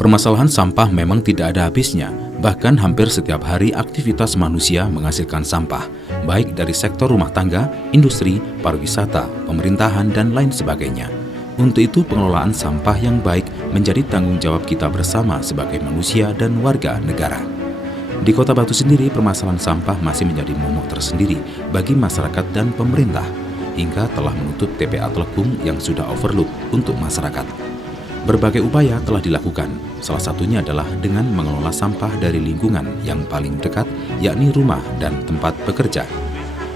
Permasalahan sampah memang tidak ada habisnya, bahkan hampir setiap hari aktivitas manusia menghasilkan sampah, baik dari sektor rumah tangga, industri, pariwisata, pemerintahan, dan lain sebagainya. Untuk itu, pengelolaan sampah yang baik menjadi tanggung jawab kita bersama sebagai manusia dan warga negara. Di Kota Batu sendiri, permasalahan sampah masih menjadi momok tersendiri bagi masyarakat dan pemerintah, hingga telah menutup TPA Telekung yang sudah overload untuk masyarakat. Berbagai upaya telah dilakukan, salah satunya adalah dengan mengelola sampah dari lingkungan yang paling dekat, yakni rumah dan tempat bekerja.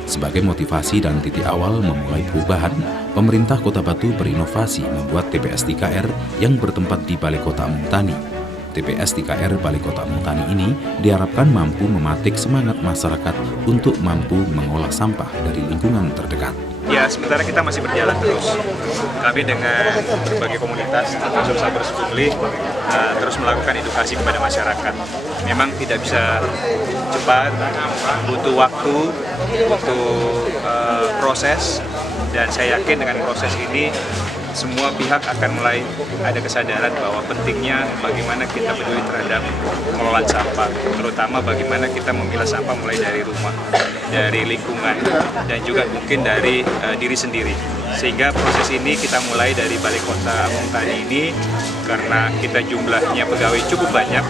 Sebagai motivasi dan titik awal memulai perubahan, pemerintah Kota Batu berinovasi membuat TPS 3R yang bertempat di Balai Kota Mungtani. TPS 3R Balai Kota Mungtani ini diharapkan mampu mematik semangat masyarakat untuk mampu mengolah sampah dari lingkungan terdekat. Ya, sementara kita masih berjalan terus. Kami dengan berbagai komunitas, termasuk Sabers Pungli, terus melakukan edukasi kepada masyarakat. Memang tidak bisa cepat, butuh waktu, butuh proses, dan saya yakin dengan proses ini semua pihak akan mulai ada kesadaran bahwa pentingnya bagaimana kita peduli terhadap pengelolaan sampah, terutama bagaimana kita memilah sampah mulai dari rumah, dari lingkungan, dan juga mungkin dari diri sendiri. Sehingga proses ini kita mulai dari Balai Kota Mungtani ini, karena kita jumlahnya pegawai cukup banyak.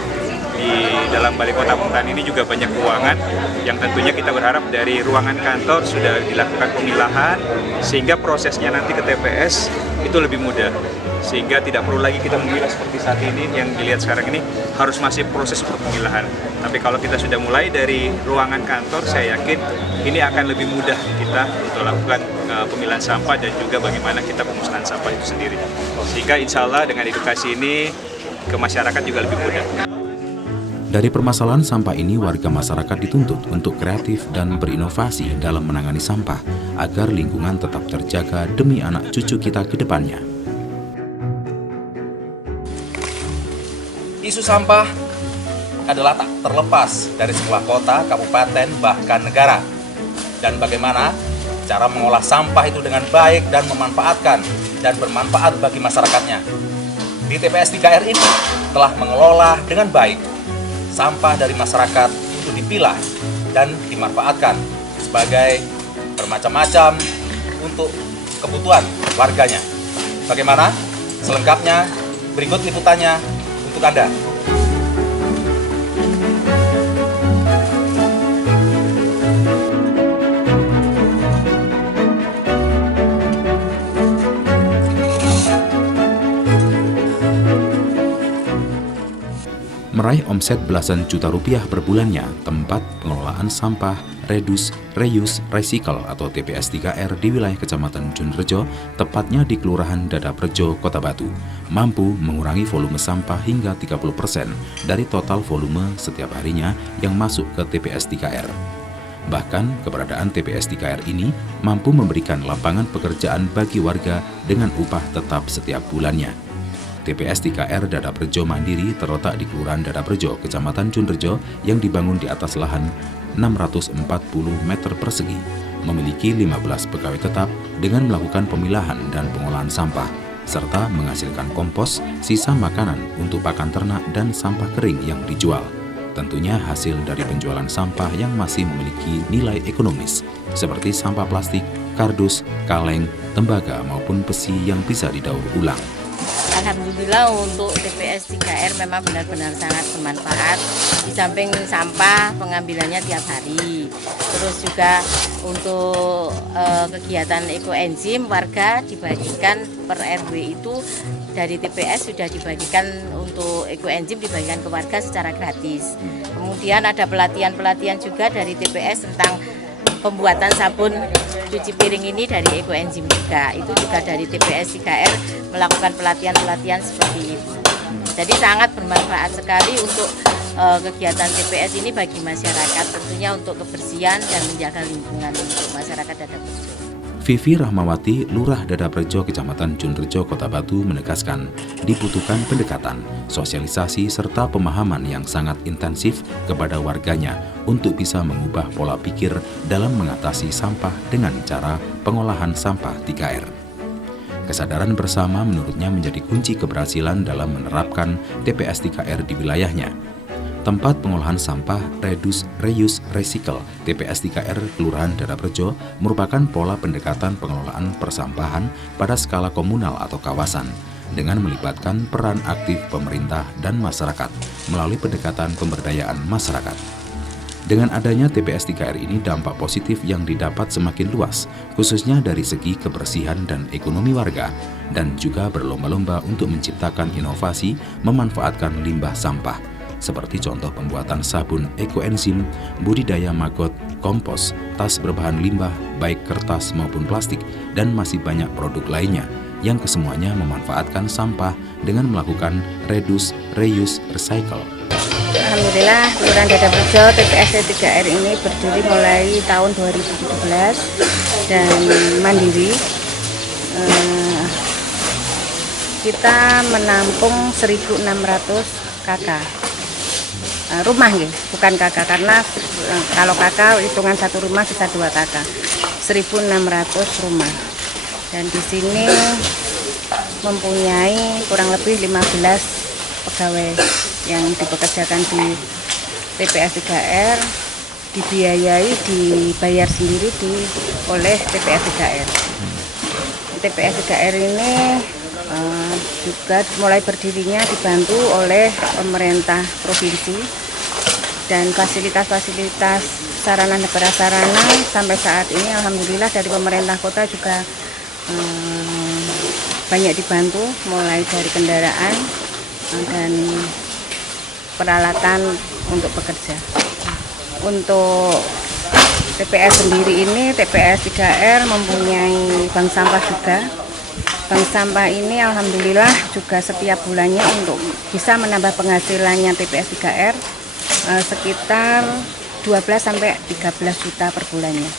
Di dalam Balai Kota Mungtani ini juga banyak ruangan yang tentunya kita berharap dari ruangan kantor sudah dilakukan pemilahan sehingga prosesnya nanti ke TPS itu lebih mudah, sehingga tidak perlu lagi kita memilah seperti saat ini yang dilihat sekarang ini harus masih proses pemilahan. Tapi kalau kita sudah mulai dari ruangan kantor, saya yakin ini akan lebih mudah kita untuk lakukan pemilahan sampah dan juga bagaimana kita pemusnahan sampah itu sendiri, sehingga insya Allah dengan edukasi ini ke masyarakat juga lebih mudah. Dari permasalahan sampah ini, warga masyarakat dituntut untuk kreatif dan berinovasi dalam menangani sampah agar lingkungan tetap terjaga demi anak cucu kita ke depannya. Isu sampah adalah tak terlepas dari sebuah kota, kabupaten, bahkan negara. Dan bagaimana cara mengolah sampah itu dengan baik dan memanfaatkan dan bermanfaat bagi masyarakatnya. Di TPS 3R ini telah mengelola dengan baik sampah dari masyarakat untuk dipilah dan dimanfaatkan sebagai bermacam-macam untuk kebutuhan warganya. Bagaimana? Selengkapnya berikut liputannya untuk Anda. Meraih omset belasan juta rupiah per bulannya, tempat pengelolaan sampah Reduce, Reuse, Recycle atau TPS 3R di wilayah Kecamatan Junrejo, tepatnya di Kelurahan Dadaprejo, Kota Batu, mampu mengurangi volume sampah hingga 30% dari total volume setiap harinya yang masuk ke TPS 3R. Bahkan, keberadaan TPS 3R ini mampu memberikan lapangan pekerjaan bagi warga dengan upah tetap setiap bulannya. TPS 3R Dadaprejo Mandiri terletak di Kelurahan Dadaprejo, Kecamatan Junrejo yang dibangun di atas lahan 640 meter persegi, memiliki 15 pegawai tetap dengan melakukan pemilahan dan pengolahan sampah, serta menghasilkan kompos, sisa makanan untuk pakan ternak dan sampah kering yang dijual. Tentunya hasil dari penjualan sampah yang masih memiliki nilai ekonomis, seperti sampah plastik, kardus, kaleng, tembaga maupun besi yang bisa didaur ulang. Alhamdulillah untuk TPS 3R memang benar-benar sangat bermanfaat. Di samping sampah pengambilannya tiap hari. Terus juga untuk kegiatan ekoenzim warga dibagikan per RW itu dari TPS sudah dibagikan untuk ekoenzim dibagikan ke warga secara gratis. Kemudian ada pelatihan-pelatihan juga dari TPS tentang pembuatan sabun cuci piring ini dari ekoenzim juga. Itu juga dari TPS 3R melakukan pelatihan-pelatihan seperti itu. Jadi sangat bermanfaat sekali untuk kegiatan TPS ini bagi masyarakat, tentunya untuk kebersihan dan menjaga lingkungan untuk masyarakat Dadaprejo. Vivi Rahmawati, Lurah Dadaprejo, Kecamatan Junrejo, Kota Batu menegaskan dibutuhkan pendekatan, sosialisasi, serta pemahaman yang sangat intensif kepada warganya untuk bisa mengubah pola pikir dalam mengatasi sampah dengan cara pengolahan sampah 3R. Kesadaran bersama menurutnya menjadi kunci keberhasilan dalam menerapkan TPS 3R di wilayahnya. Tempat pengolahan sampah Reduce, Reuse, Recycle TPS 3R Kelurahan Dadarejo merupakan pola pendekatan pengelolaan persampahan pada skala komunal atau kawasan dengan melibatkan peran aktif pemerintah dan masyarakat melalui pendekatan pemberdayaan masyarakat. Dengan adanya TPS 3R ini, dampak positif yang didapat semakin luas, khususnya dari segi kebersihan dan ekonomi warga, dan juga berlomba-lomba untuk menciptakan inovasi memanfaatkan limbah sampah, seperti contoh pembuatan sabun ekoenzim, budidaya maggot, kompos, tas berbahan limbah, baik kertas maupun plastik, dan masih banyak produk lainnya, yang kesemuanya memanfaatkan sampah dengan melakukan reduce, reuse, recycle. Alhamdulillah, Kelurahan Dadarejo TPS 3R ini berdiri mulai tahun 2017 dan mandiri. Kita menampung 1.600 KK. Rumah ya, bukan KK, karena kalau KK hitungan satu rumah bisa 2 KK. 1.600 rumah. Dan di sini mempunyai kurang lebih 15 pegawai yang dipekerjakan di TPS 3R, dibiayai, dibayar sendiri oleh TPS 3R. TPS 3R ini juga mulai berdirinya dibantu oleh pemerintah provinsi dan fasilitas-fasilitas sarana dan prasarana sampai saat ini alhamdulillah dari pemerintah kota juga banyak dibantu, mulai dari kendaraan dan peralatan untuk bekerja. Untuk TPS sendiri ini, TPS 3R mempunyai bank sampah juga. Bank sampah ini alhamdulillah juga setiap bulannya untuk bisa menambah penghasilannya TPS 3R sekitar 12-13 juta per bulannya.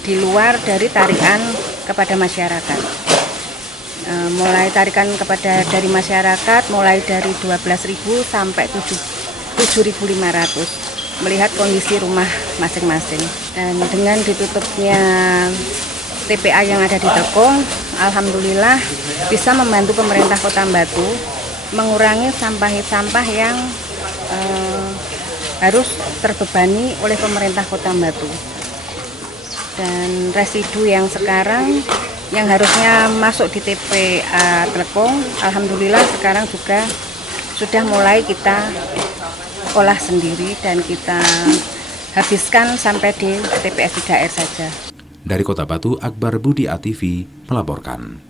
Di luar dari tarikan kepada masyarakat. Mulai tarikan dari masyarakat mulai dari 12.000 sampai 7.500 melihat kondisi rumah masing-masing. Dan dengan ditutupnya TPA yang ada di Tekong, alhamdulillah bisa membantu pemerintah Kota Batu mengurangi sampah yang harus terbebani oleh pemerintah Kota Batu. Dan residu yang sekarang yang harusnya masuk di TPA Tekong, alhamdulillah sekarang juga sudah mulai kita olah sendiri dan kita habiskan sampai di TPS 3R saja. Dari Kota Batu, Akbar Budi ATV melaporkan.